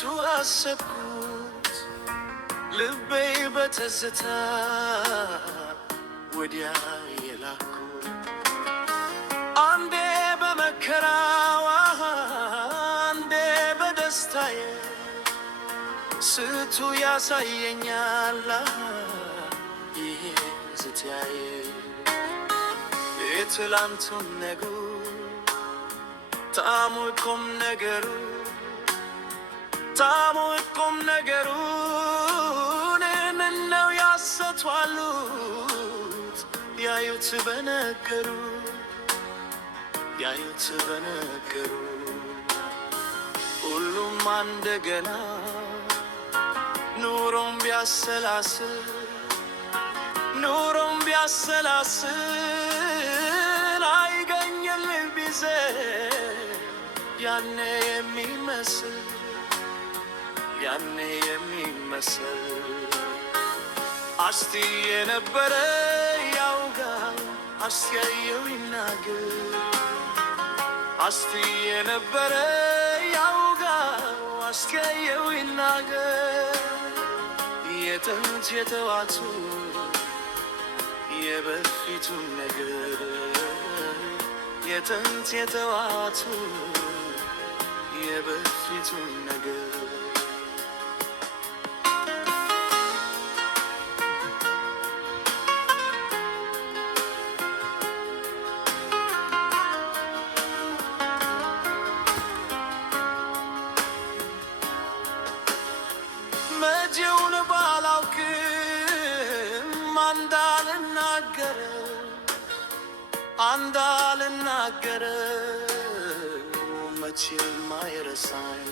በፊቱ አሰብኩት ልቤ በትዝታ ወዲያ የላኩት አንዴ በመከራዋ አንዴ በደስታዬ ስቱ ያሳየኛል ይሄ ዝትያዬ የትላንቱን ነገሩ ታሙቁም ነገሩ ታሙቁም ነገሩ ምነው ያሰቷሉት ያዩት በነገሩ ያዩት በነገሩ ሁሉም እንደገና ኑሮም ቢያሰላስል ኑሮም ቢያሰላስል አይገኝልህ ቢዘር ያኔ የሚመስል ያኔ የሚመስል አስቲ የነበረ ያውጋ አስያየው ይናገር አስቲ የነበረ ያውጋ አስያየው ይናገር የጥንት የተዋቱ የበፊቱን ነገር የጥንት የተዋቱ የበፊቱን ነገር መቼውን ባላውቅም አንዳልናገር መቼም አይረሳኝ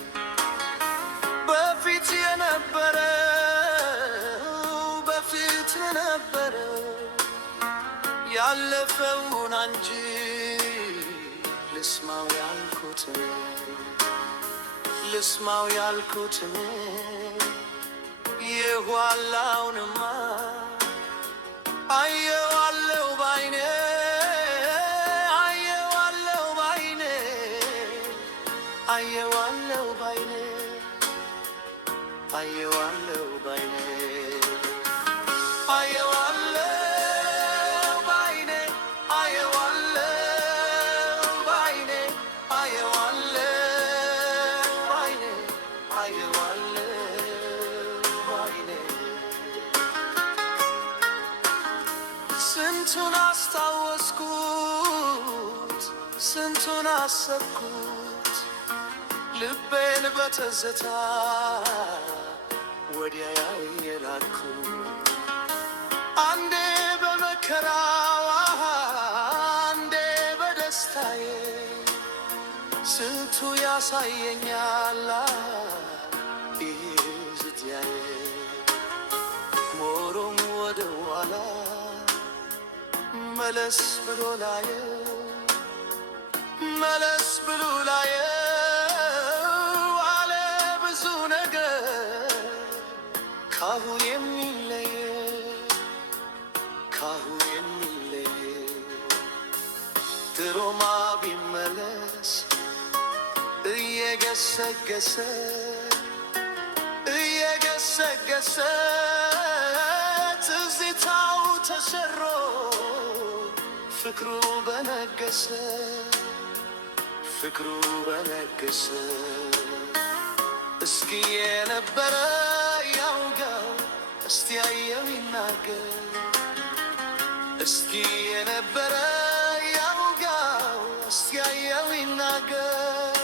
በፊት የነበረ ያለፈውን እንጂ ልስማው ያልኩትን የኋላውንማ አየዋለሁ ባይኔ አየዋለሁ ባይኔ አየዋለሁ ባይኔ አየዋለሁ ባይኔ አየዋለሁ ባይኔ አየዋለሁ ባይኔ አየዋለሁ ባይኔ አየዋለሁ ባይኔ ስንቱን አስታወስኩት ስንቱን አሰብኩት ልቤን በትዝታ ወዲያ የላኩት አንዴ በመከራዋ አንዴ በደስታዬ ስንቱ ያሳየኛል ዝትያዬ ሞሮም ወደ ኋላ መለስ ብሎ ላየው አለ ብዙ ነገር ካሁን የሚለየ ድሮማ ቢመለስ እየገሰገሰ ትዝታው ተሰሮ ፍቅሩ በነገሰ እስኪ የነበረ ያውጋው እስቲ ያየው ይናገር እስኪ የነበረ ያውጋው እስቲ ያየው ይናገር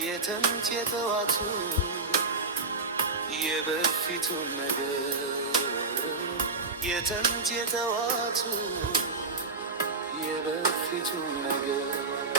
የጥንት የተዋቱ የበፊቱን ነገር የጥንት የተዋቱ የበፊቱን ነገር